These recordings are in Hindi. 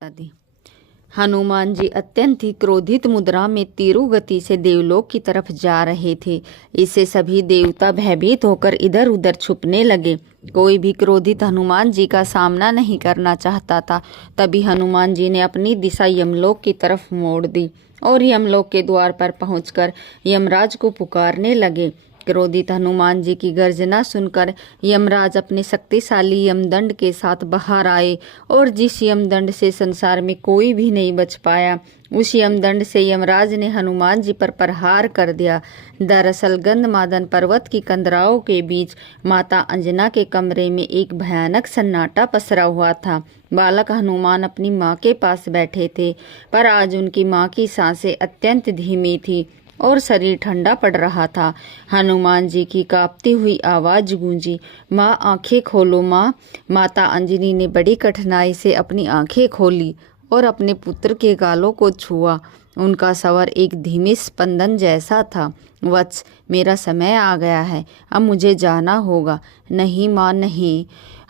आदि। हनुमान जी अत्यंत ही क्रोधित मुद्रा में तीव्र गति से देवलोक की तरफ जा रहे थे। इससे सभी देवता भयभीत होकर इधर उधर छुपने लगे। कोई भी क्रोधित हनुमान जी का सामना नहीं करना चाहता था। तभी हनुमान जी ने अपनी दिशा यमलोक की तरफ मोड़ दी और यमलोक के द्वार पर पहुंचकर यमराज को पुकारने लगे। क्रोधित हनुमान जी की गर्जना सुनकर यमराज अपने शक्तिशाली यमदंड के साथ बाहर आए और जिस यमदंड से संसार में कोई भी नहीं बच पाया, उस यमदंड से यमराज ने हनुमान जी पर प्रहार कर दिया। दरअसल गंधमादन पर्वत की कंदराओं के बीच माता अंजना के कमरे में एक भयानक सन्नाटा पसरा हुआ था। बालक हनुमान अपनी माँ के पास बैठे थे, पर आज उनकी माँ की सांसें अत्यंत धीमी थी और शरीर ठंडा पड़ रहा था। हनुमान जी की कांपती हुई आवाज गूंजी, माँ आंखें खोलो माँ। माता अंजनी ने बड़ी कठिनाई से अपनी आंखें खोली और अपने पुत्र के गालों को छुआ। उनका स्वर एक धीमे स्पंदन जैसा था। वत्स, मेरा समय आ गया है, अब मुझे जाना होगा। नहीं माँ नहीं,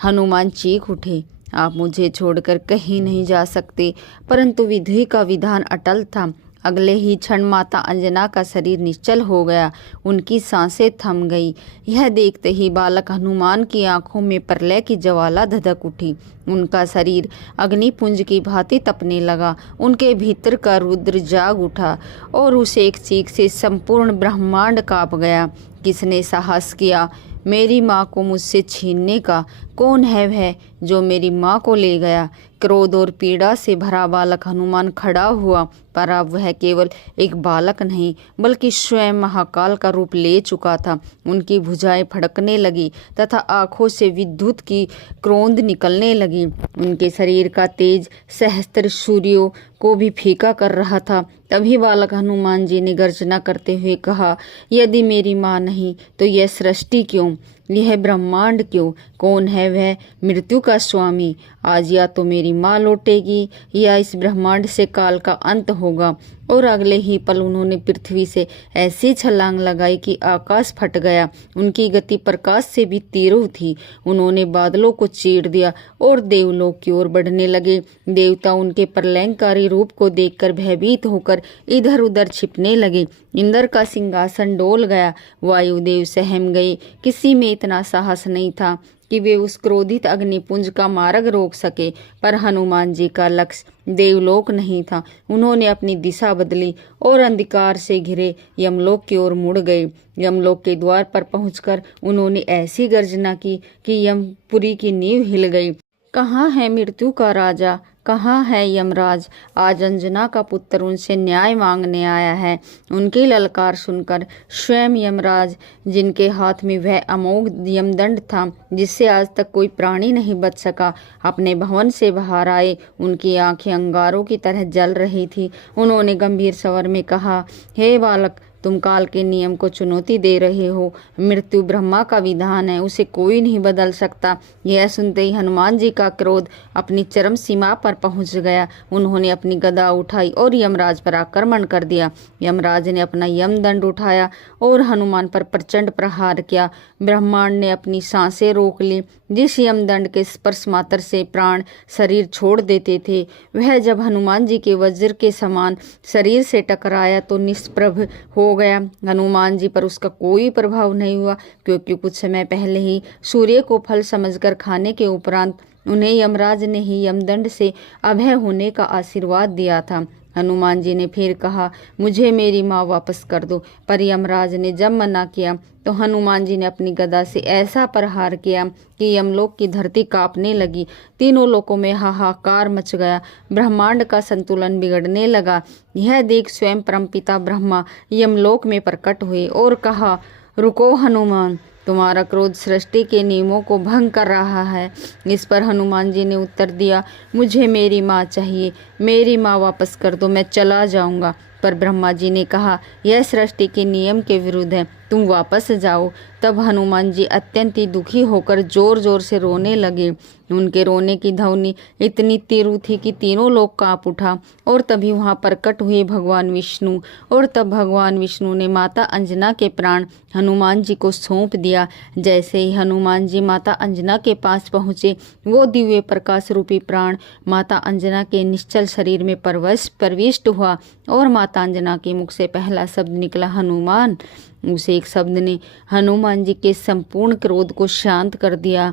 हनुमान चीख उठे, आप मुझे छोड़कर कहीं नहीं जा सकते। परंतु विधि का विधान अटल था। अगले ही क्षण माता अंजना का शरीर निश्चल हो गया, उनकी सांसें थम गई। यह देखते ही बालक हनुमान की आंखों में प्रलय की ज्वाला धधक उठी। उनका शरीर अग्निपुंज की भांति तपने लगा। उनके भीतर का रुद्र जाग उठा और उस एक चीख से संपूर्ण ब्रह्मांड कांप गया। किसने साहस किया मेरी माँ को मुझसे छीनने का? कौन है वह जो मेरी माँ को ले गया? क्रोध और पीड़ा से भरा बालक हनुमान खड़ा हुआ, पर अब वह केवल एक बालक नहीं बल्कि स्वयं महाकाल का रूप ले चुका था। उनकी भुजाएं फड़कने लगी तथा आंखों से विद्युत की क्रोंद निकलने लगी। उनके शरीर का तेज सहस्त्र सूर्यों को भी फीका कर रहा था। तभी बालक हनुमान जी ने गर्जना करते हुए कहा, यदि मेरी माँ नहीं तो यह सृष्टि क्यों, यह ब्रह्मांड क्यों? कौन है वह मृत्यु का स्वामी? आज या तो मेरी माँ लौटेगी या इस ब्रह्मांड से काल का अंत होगा। और अगले ही पल उन्होंने पृथ्वी से ऐसी छलांग लगाई कि आकाश फट गया। उनकी गति प्रकाश से भी तीव्र थी। उन्होंने बादलों को चीर दिया और देवलोक की ओर बढ़ने लगे। देवता उनके प्रलयंकारी रूप को देखकर भयभीत होकर इधर उधर छिपने लगे। इंद्र का सिंहासन डोल गया, वायुदेव सहम गए। किसी में इतना साहस नहीं था कि वे उस क्रोधित अग्निपुंज का मार्ग रोक सके, पर हनुमान जी का लक्ष्य देवलोक नहीं था। उन्होंने अपनी दिशा बदली और अंधकार से घिरे यमलोक की ओर मुड़ गए। यमलोक के द्वार पर पहुंचकर उन्होंने ऐसी गर्जना की कि यमपुरी की नींव हिल गई। कहाँ है मृत्यु का राजा, कहाँ है यमराज? आज अंजना का पुत्र उनसे न्याय मांगने आया है। उनकी ललकार सुनकर स्वयं यमराज, जिनके हाथ में वह अमोघ यमदंड था जिससे आज तक कोई प्राणी नहीं बच सका, अपने भवन से बाहर आए। उनकी आंखें अंगारों की तरह जल रही थी। उन्होंने गंभीर स्वर में कहा, हे बालक, तुम काल के नियम को चुनौती दे रहे हो। मृत्यु ब्रह्मा का विधान है, उसे कोई नहीं बदल सकता। यह सुनते ही हनुमान जी का क्रोध अपनी चरम सीमा पर पहुंच गया। उन्होंने अपनी गदा उठाई और यमराज पर आक्रमण कर दिया। यमराज ने अपना यमदंड उठाया और हनुमान पर प्रचंड प्रहार किया। ब्रह्मांड ने अपनी सांसें रोक ली। जिस यमदंड के स्पर्श मात्र से प्राण शरीर छोड़ देते थे, वह जब हनुमान जी के वज्र के समान शरीर से टकराया तो निष्प्रभ हो गया। हनुमान जी पर उसका कोई प्रभाव नहीं हुआ, क्योंकि कुछ समय पहले ही सूर्य को फल समझकर खाने के उपरांत उन्हें यमराज ने ही यमदंड से अभय होने का आशीर्वाद दिया था। हनुमान जी ने फिर कहा, मुझे मेरी माँ वापस कर दो। पर यमराज ने जब मना किया तो हनुमान जी ने अपनी गदा से ऐसा प्रहार किया कि यमलोक की धरती कांपने लगी। तीनों लोकों में हाहाकार मच गया। ब्रह्मांड का संतुलन बिगड़ने लगा। यह देख स्वयं परमपिता ब्रह्मा यमलोक में प्रकट हुए और कहा, रुको हनुमान, तुम्हारा क्रोध सृष्टि के नियमों को भंग कर रहा है। इस पर हनुमान जी ने उत्तर दिया, मुझे मेरी माँ चाहिए, मेरी माँ वापस कर दो, मैं चला जाऊंगा। पर ब्रह्मा जी ने कहा, यह सृष्टि के नियम के विरुद्ध है, तुम वापस जाओ। तब हनुमान जी अत्यंत ही दुखी होकर जोर जोर से रोने लगे। उनके रोने की ध्वनि इतनी तीव्र थी कि तीनों लोग कांप उठा। और तभी वहां प्रकट हुए भगवान विष्णु। और तब भगवान विष्णु ने माता अंजना के प्राण हनुमान जी को सौंप दिया। जैसे ही हनुमान जी माता अंजना के पास पहुँचे, वो दिव्य प्रकाश रूपी प्राण माता अंजना के निश्चल शरीर में प्रविष्ट हुआ और माता अंजना के मुख से पहला शब्द निकला, हनुमान। उस एक शब्द ने हनुमान जी के संपूर्ण क्रोध को शांत कर दिया।